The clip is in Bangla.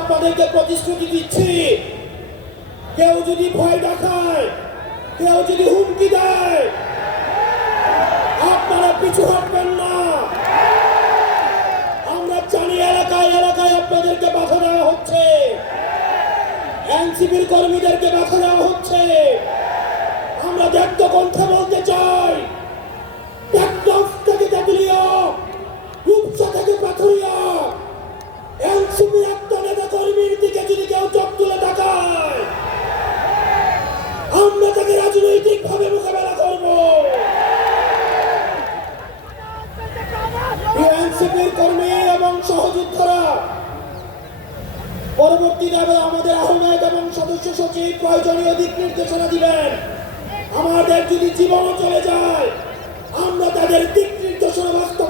আপনাদেরকে প্রতিশ্রুতি দিচ্ছি। কেউ যদি ভয় দেখায়, কেউ যদি হুমকি দেয়, আপনারা পিছু হটবেন না। আমরা জানি এলাকায় এলাকায় আপনাদেরকে বাধা দেওয়া হচ্ছে। এনসিপির কর্মীদেরকে বাধা দেওয়া হচ্ছে। আমরা দেখতে কণ্ঠে বলতে চাই। আমরা তাকে রাজনৈতিক ভাবে মোকাবেলা করব। এনসিপির কর্মী এবং সহযোদ্ধারা পরবর্তী যাবে আমাদের আহ্বায়ক এবং সদস্য সচিব প্রয়োজনীয় দিক নির্দেশনা দিবেন। আমাদের যদি জীবনও চলে যায় আমরা তাদের দিক নির্দেশনা বাস্তবায়ন